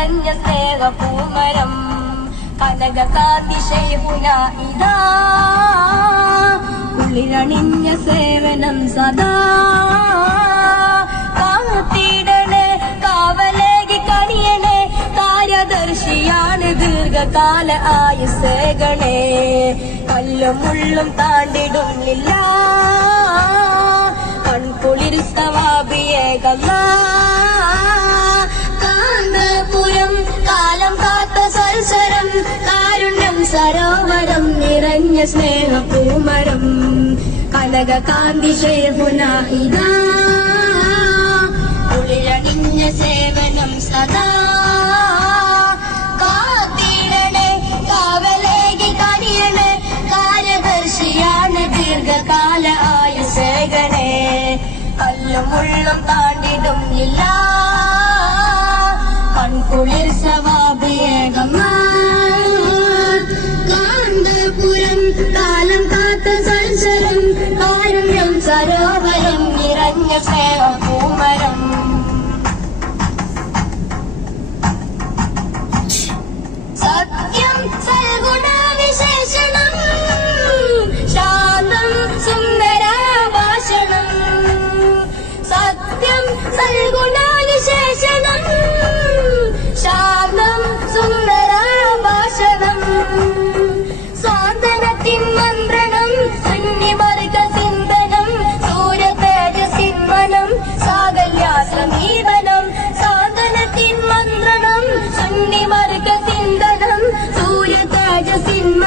നിറഞ്ഞ സ്നേഹപൂമരം ഇതാ. ഉള്ളിലണിഞ്ഞ സേവനം സദാ. കാത്തിടണേ കാവലേകി കണിയണേ കാര്യദർശിയാണ് ദീർഘകാല ആയുസേകണേ കല്ലും മുള്ളും താണ്ടിടുന്നില്ല. കൺകുളിർ സവാബിയേകല്ല. നിറഞ്ഞ സ്നേഹപൂമരം കനകകാന്തി ശേഹുന ഇതാ. ഉളിരണിഞ്ഞ സേവനം സദാ. കാത്തിടണേ കാവലേകി കനിയണേ കാര്യദർശിയാണ് ദീർഘകാല ആയുസേകണേ. കല്ലും ഉള്ളും താണ്ടിടും ഇല്ല. കൺകുളിർ നിറഞ്ഞ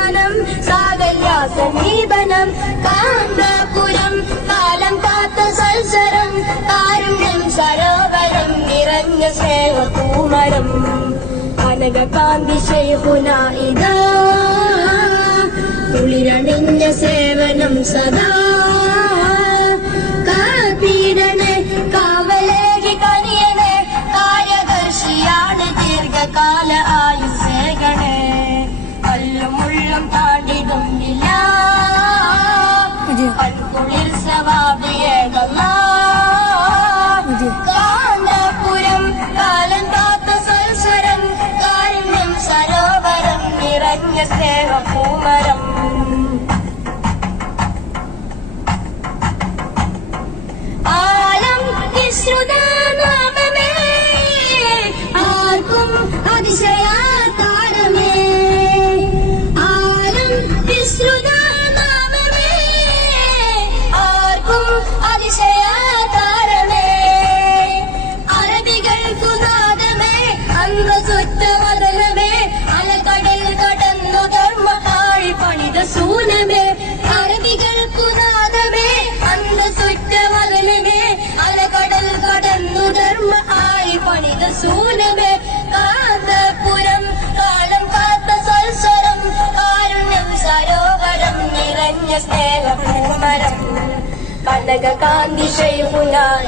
തേജസിന്മനം സാകല്യാസമീപനം കാന്തപുരം കാലം കാത്ത സൽസരം കാരുണ്യം സരോവരം നിറഞ്ഞ സ്നേഹപൂമരം കനകകാന്തി ശൈഹുന ഇതാ കുളിരണിഞ്ഞ സേവനം സദാ. സ്നേഹപൂമരം ധർമ്മഹാഴി സൂനമേ കാന്തപുരം കാലം കാത്ത സൽസ്വരം കാരുണ്യം സരോവരം നിറഞ്ഞ സ്നേഹ കനക കാന്തി ശൈഹുന